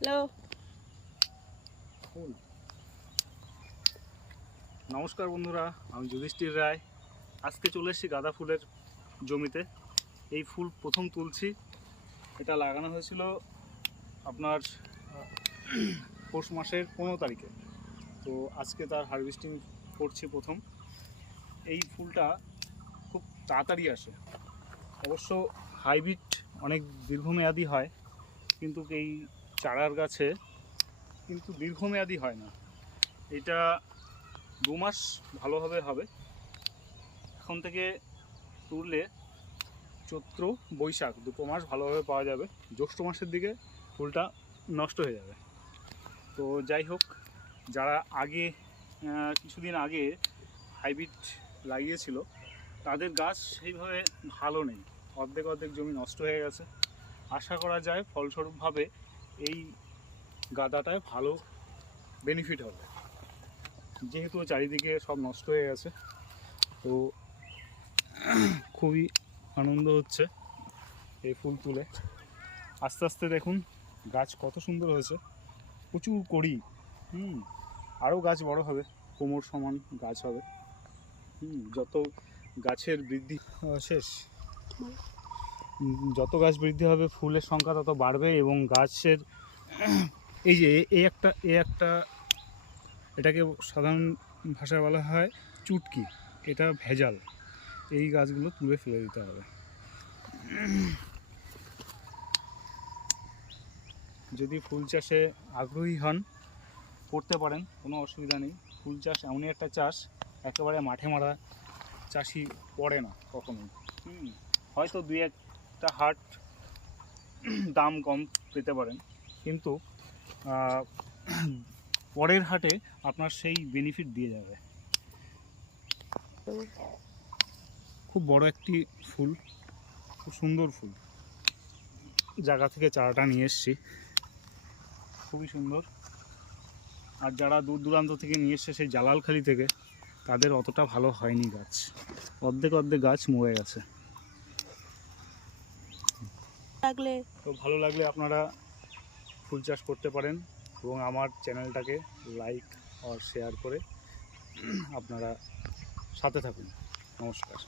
Hello. নমস্কার বন্ধুরা, আমি যুধিষ্ঠির রায়। আজকে চলে এসেছি গাঁদা ফুলের জমিতে। এই ফুল প্রথম তুলছি। এটা লাগানো হয়েছিল আপনার পৌষ মাসের 15 তারিখে। তো আজকে তার হারভেস্টিং করছি প্রথম। এই ফুলটা খুব তাড়াতাড়ি আসে। অবশ্য হাইব্রিড অনেক দীর্ঘমেয়াদী হয়, কিন্তু এই চারার গাছে কিন্তু দীর্ঘমেয়াদী হয় না। এটা 2 মাস ভালোভাবে হবে। এখন থেকে তুললে চৈত্র বৈশাখ 2 মাস ভালোভাবে পাওয়া যাবে। জ্যৈষ্ঠ মাসের দিকে ফুলটা নষ্ট হয়ে যাবে। তো যাই হোক, যারা আগে কিছুদিন আগে হাইব্রিড লাগিয়েছিল তাদের গাছ সেইভাবে ভালো নেই, অর্ধেক জমি নষ্ট হয়ে গেছে। আশা করা যায় ফলস্বরূপভাবে এই গাদাটায় ভালো বেনিফিট হবে, যেহেতু চারিদিকে সব নষ্ট হয়ে গেছে। তো খুবই আনন্দ হচ্ছে এই ফুল তুলে। আস্তে আস্তে দেখুন গাছ কত সুন্দর হয়েছে, প্রচুর কড়ি। আরও গাছ বড় হবে, কোমর সমান গাছ হবে। যত গাছের বৃদ্ধি শেষ যত গাছ বৃদ্ধি হবে ফুলের সংখ্যা তত বাড়বে, এবং গাছের এই যে একটা এটাকে সাধারণ ভাষায় বলা হয় চুটকি, এটা ভেজাল। এই গাছগুলো তুলে ফেলে দিতে হবে। যদি ফুল চাষে আগ্রহী হন করতে পারেন, কোনো অসুবিধা নেই। ফুল চাষ এমনই একটা চাষ, একেবারে মাঠে মারা চাষি পড়ে না কখনোই। হয়তো 2-1টা হাট দাম কম পেতে পারেন, কিন্তু পরের হাটে আপনার সেই বেনিফিট দিয়ে যাবে। খুব বড় একটি ফুল, খুব সুন্দর ফুল। জায়গা থেকে চারাটা নিয়ে এসেছি, খুবই সুন্দর। আর যারা দূর দূরান্ত থেকে নিয়ে এসছে সেই জালালখালি থেকে, তাদের অতটা ভালো হয়নি গাছ, অর্ধেক গাছ মরে গেছে। তো ভালো লাগলে আপনারা ফুল চাষ করতে পারেন, এবং আমার চ্যানেলটাকে লাইক আর শেয়ার করে আপনারা সাথে থাকুন। নমস্কার।